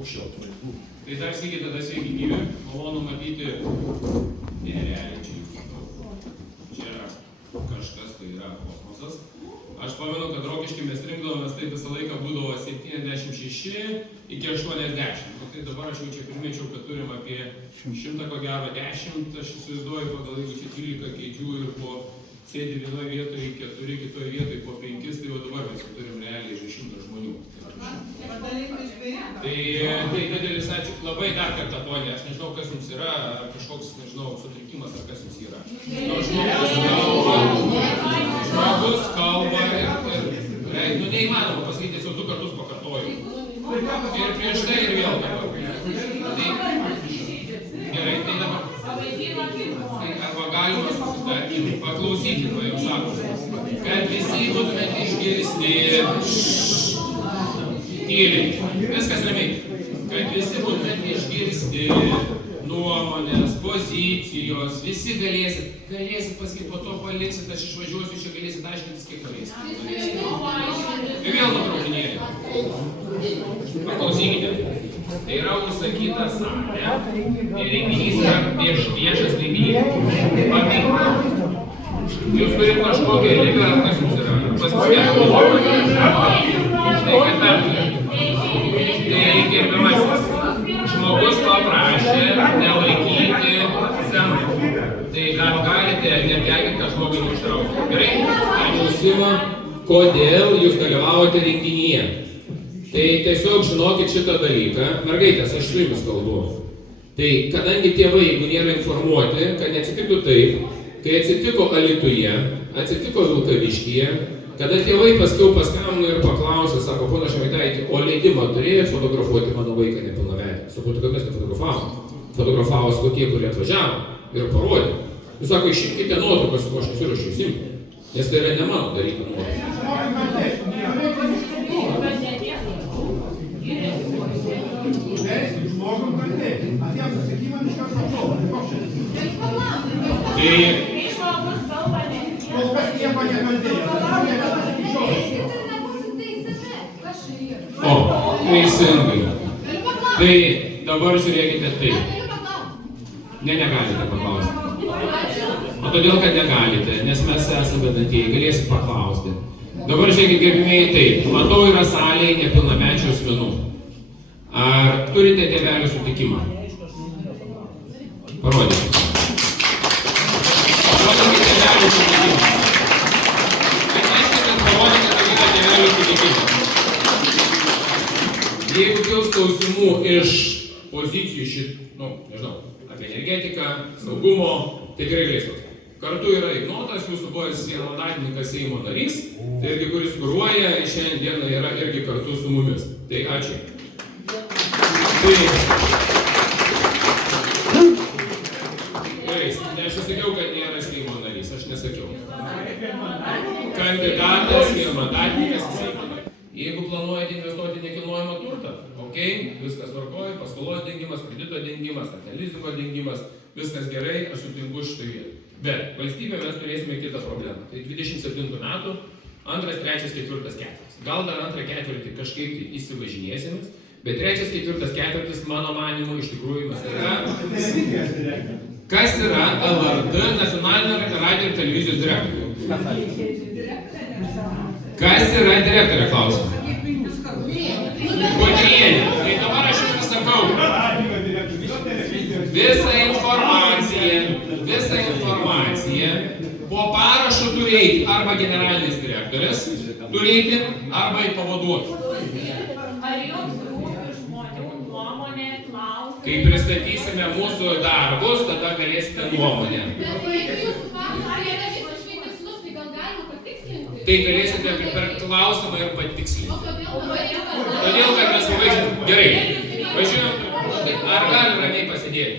aukščiau. Tai dar sveiki, tada sveiki gyvi. Malonu matyti nerealiai čia. Čia yra kažkas, tai yra kosmosas. Aš pamenu, kad Rokišky mes rinkdavomės, tai visą laiką būdavo 76 iki 80. Tai dabar aš jau čia primečiau, kad turim apie 100 ko gero 10. Aš įsivaizduoju, pagal jeigu čia 13 kėdžių ir po sėdi vienoje vietoje, 4 kitoje vietoje, po 5, tai jau dabar mes jau turim realiai 100 žmonių. Tai didelis ačiū labai dar kartą, ponė. Aš nežinau, kas jums yra, ar kažkoks, nežinau, sutrikimas, ar kas jums yra. Žmogus kalba ir neįmanoma pasakyti, tiesiog 2 kartus pakartoju. Ir prieš tai ir vėl dabar. Gerai, tai dabar. Arba galima susitarti, paklausykit, va jums sako, kad visi būtumėt išgirsti tyliai. Viskas ramiai. Kad visi būtumėt išgirsti nuomonės, pozicijos, visi galėsit pasakyti, po to paliksit, aš išvažiuosiu, čia galėsit aiškintis, kiek norėsit. Ir vėl nutraukinėlė. Paklausykite. Tai yra užsakyta salė. Ir renginys yra viešas renginys. Jūs turit kažkokią ligą, ar kas jums yra? Tai gerbiamasis. Žmogus paprašė nelaikyti zemų. Tai gal galite nekelkite, kad žmogui neužtraukti. Gerai? Klausimą, kodėl jūs dalyvavote renginyje. Tai tiesiog žinokit šitą dalyką. Mergaitės, aš su jumis kalbu. Tai kadangi tėvai, jeigu nėra informuoti, kad neatsitiktų taip, kai atsitiko Alytuje, atsitiko Vilkaviškyje, kada tėvai paskiau paskambino ir paklausė, sako, pona Žemaitaiti, o leidimą turėjot fotografuoti mano vaiką nepilnametį? Sakau, kad mes nefotografavome. Fotografavos kokie, kurie atvažiavo ir parodė. Jūs sako, išimkite nuotraukas, ko aš nesiruošiu išimti. Nes tai yra ne mano daryti nuotraukas. O, teisingai. Tai dabar žiūrėkite taip. Negalite paklausti. O todėl, kad negalite, nes mes esame vedantieji, galėsit paklausti. Dabar žiūrėkit, gerbimieji, taip. Matau, yra salėje nepilnamečių asmenų. Ar turite tėvelių sutikimą? Parodykite. Parodykite tėvelių sutikimą. Atneškite, parodykite, kad yra tėvelių sutikimą. Jeigu kils klausimų iš pozicijų nežinau, apie energetiką, saugumo, tikrai galėsiu. Kartu yra Ignotas, jūsų buvęs vienmandatininkas Seimo narys, tai irgi kuris kuruoja, šiandien dieną yra irgi kartu su mumis. Tai ačiū. Gerai, aš nesakiau, kad nėra Seimo narys, aš nesakiau. Kandidatas vienmandatininkas Seimo narys. Jeigu planuojate investuoti nekilnojamą turtą, viskas tvarkoja, paskolos dengimas, kredito dengimas, ar lizingo dengimas, viskas gerai, aš sutinku šitoj vietoj. Bet valstybė mes turėsime kitą problemą. Tai 27 metų, 2, 3, 4 ketvirtis. Gal dar 2 ketvirtį kažkaip įsivažinėsimės, bet 3, 4 ketvirtis, mano manimu, iš tikrųjų mes yra. Kas yra LRT, nacionalinio radijo ir televizijos direktorių? Kas yra direktorė, klausimas? Kodrienė. Tai dabar aš jums sakau. Visą informaciją po parašu turėti arba generalinis direktorės, turėti arba į pavaduotojų. Ar jums rūpi žmonių nuomonė, klausimai? Kai pristatysime mūsų darbus, tada galėsite nuomonę. Tai galėsite per klausimą ir patikslinti. Todėl, kad mes pabaigsime. Gerai, važiuojam. Ar gali ramiai pasidėti?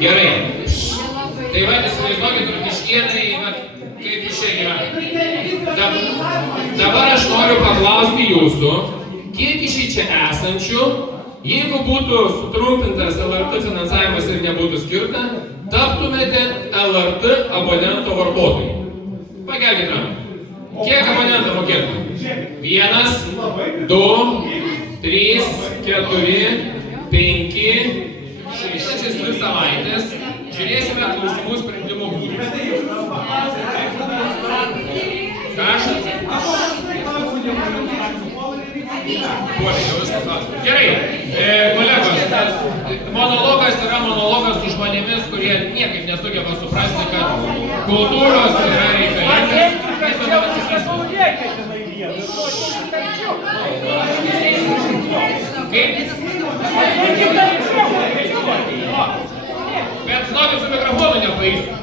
Gerai. Tai va, įsivaizduokit, Rokiškėnai, kaip iš čia gyvena. Dabar aš noriu paklausti jūsų, kiek iš čia esančių, jeigu būtų sutrumpintas LRT finansavimas ir nebūtų skirta, taptumėte LRT abonento vartotojai. Pakelkite ranką. Kiek abonentą mokėtumėte? 1, 2, 3, 4, 5, 6, čia 2 savaitės. Žiūrėsime klausimų sprendimo būdus. Ką aš Gerai, kolegos, monologas yra monologas su žmonėmis, kurie niekaip nesugeba suprasti, kad kultūros yra reikalingas. Kaip? Bet žinokit, su mikrofonu nepaeisiu.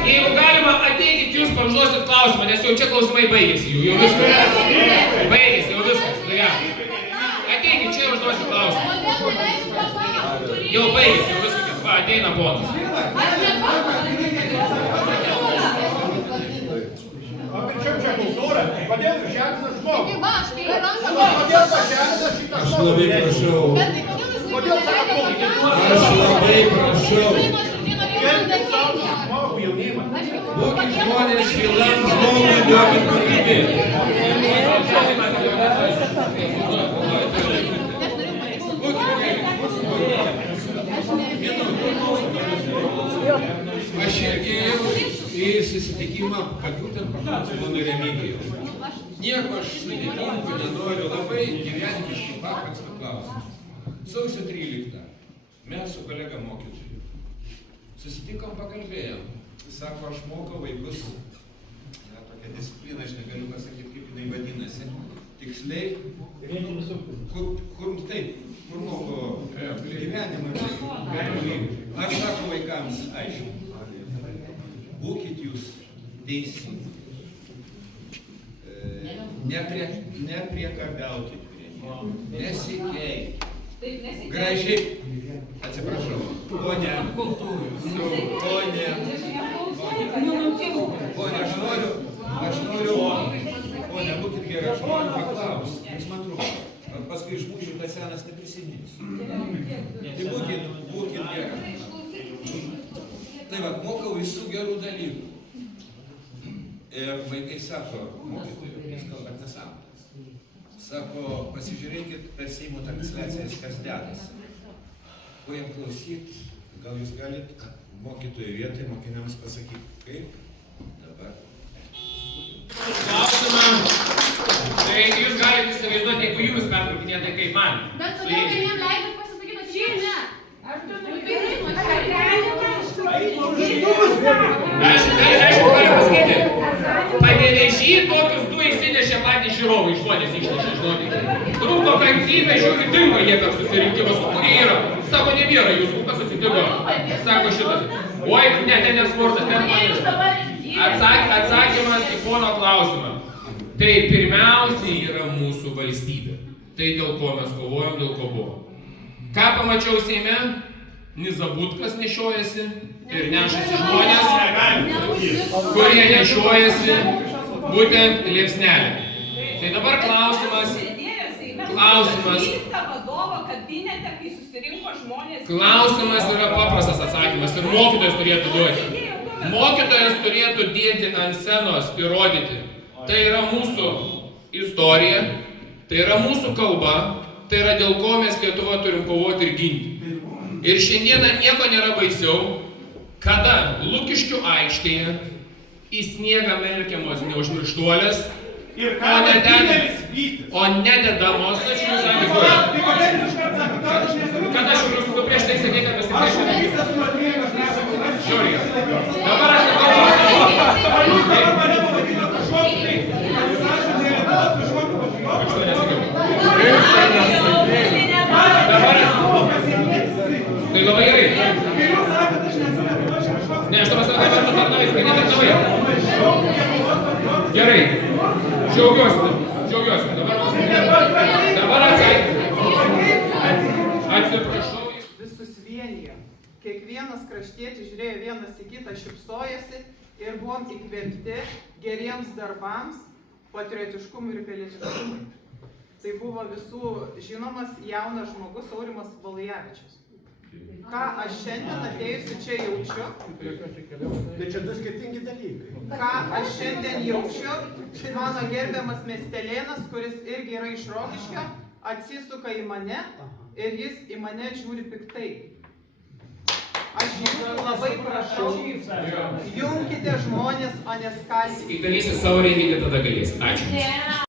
Jeigu galima, ateikit jūs, pažduosit klausimą, nes jau čia klausimai baigėsi. Jau viskas. Baigėsi, jau viskas. Ateikit čia ir užduosit klausimą. Jau baigėsi, jau viskas. Va, ateina ponas. Čia kultūra. Kodėl žemina žmogų? Aš labai prašau. Kodėl sako? Aš labai prašau. Būkit žmonės šeilam žmogui, duokit pakalbėti. Aš irgi į susitikimą, kad būtent paklausiu mano Remigijaus. Nieko aš sudėtingo nenoriu, labai gyvenimiškai paprastą klausimą. Sausio 13. Mes su kolega mokytoju susitikom, pakalbėjom. Sako, aš mokau vaikus, tokia disciplina, aš negaliu pasakyti, kaip jinai vadinasi. Tiksliai, kur moko gyvenimą. Aš sako vaikams, aišku, būkit jūs teisingi, nepriekabiaukit prie nieko, nesikeikit. Gražiai, atsiprašau, ponia, aš noriu, ponia, būkit gerai, aš noriu paklausti, jums man trūko, paskui išmūšiu, tas senas neprisimins. Tai būkit gerai. Tai va, mokau visų gerų dalykų. Ir vaikai sako, mokytojų, jis kalba nesąmonės. Sako, pasižiūrėkit per Seimo transliacijas, kas dedasi. Ko jam klausyt, gal jūs galit mokytojų vietoj mokiniams pasakyti, kaip dabar. Klausimą. Tai jūs galite įsivaizduoti, jeigu jums pertraukinėja, tai kaip man. Bet kodėl vieniem leidot pasisakyti, o čia ne? Aš galiu pasakyti, Panevėžy tokius du įsinešė patys žiūrovai, žmonės išnešė, žinokit. Trūko kantrybė, žiūrėkit, dingo jie per susirinkimas, kurie yra. Sako, nebėra jūsų, kas atsitiko. Sako šitas. Oi, ne, sportas, ten pamiršta. Atsakymas į pono klausimą. Tai pirmiausiai yra mūsų valstybė. Tai dėl ko mes kovojam, dėl ko buvo. Ką pamačiau Seime? Nizabutkas nešiojasi ir nešasi žmonės, kurie nešiojasi būtent liepsnelę. Tai dabar klausimas yra paprastas atsakymas ir mokytojas turėtų duoti. Mokytojas turėtų dėti ant scenos ir rodyti. Tai yra mūsų istorija, tai yra mūsų kalba, tai yra dėl ko mes Lietuvoje turim kovoti ir ginti. Ir šiandieną nieko nėra baisiau, kada Lukiškių aikštėje į sniegą merkiamos neužmirštuolės, o nededamos, aš jūs įsivaizduoju. Kada aš jūs prieš tai sakė, kad pasipriešinę. Žiūrėk. Dabar aš tai labai gerai. Ne, aš dabar sakau, kad tarnavais, kad netarnavai. Gerai. Džiaugiuosi. Dabar atsiprašau. Visus vienija. Kiekvienas kraštietis žiūrėjo vienas į kitą, šypsojosi ir buvom įkvėpti geriems darbams, patriotiškumui ir pilietiškumui. Tai buvo visų žinomas jaunas žmogus Aurimas Valujavičius. Ką aš šiandien atėjusi čia jaučiu? Tai čia du skirtingi dalykai. Ką aš šiandien jaučiu? Mano gerbiamas miestelėnas, kuris irgi yra iš Rokiškio, atsisuka į mane ir jis į mane žiūri piktai. Aš jūsų labai prašau, junkite žmonės, o ne skaldykite. Kai darysi savo renginį, tada galėsi. Ačiū. Ne.